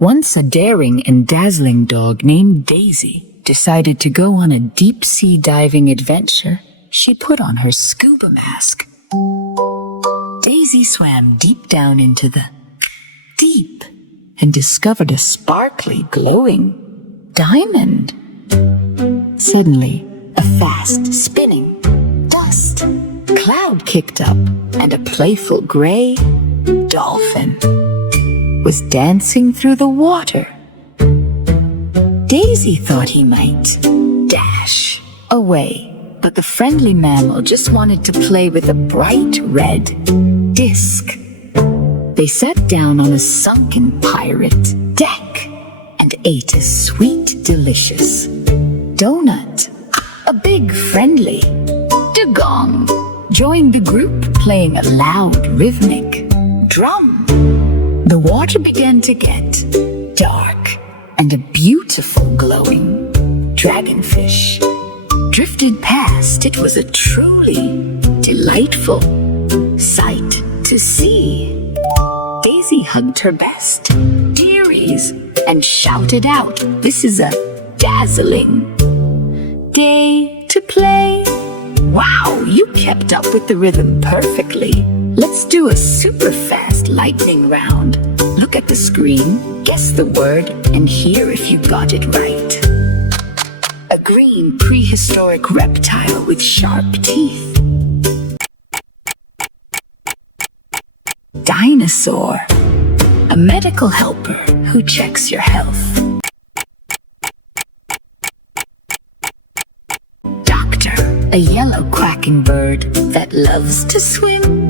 Once a daring and dazzling dog named Daisy decided to go on a deep-sea diving adventure. She put on her scuba mask. Daisy swam deep down into the deep and discovered a sparkly, glowing diamond. Suddenly, a fast, spinning dust cloud kicked up, and a playful gray dolphin was dancing through the water. Daisy thought he might dash away, but the friendly mammal just wanted to play with a bright red disc. They sat down on a sunken pirate deck and ate a sweet, delicious donut. A big, friendly Dugong joined the group, playing a loud, rhythmic drum. The water began to get dark, and a beautiful, glowing dragonfish drifted past. It was a truly delightful sight to see. Daisy hugged her best dearies and shouted out, "This is a dazzling day to play." Wow, you kept up with the rhythm perfectly. Let's do a super fast lightning round. Look at the screen, guess the word, and hear if you got it right. A green prehistoric reptile with sharp teeth. Dinosaur, a medical helper who checks your health. Doctor, a yellow quacking bird that loves to swim.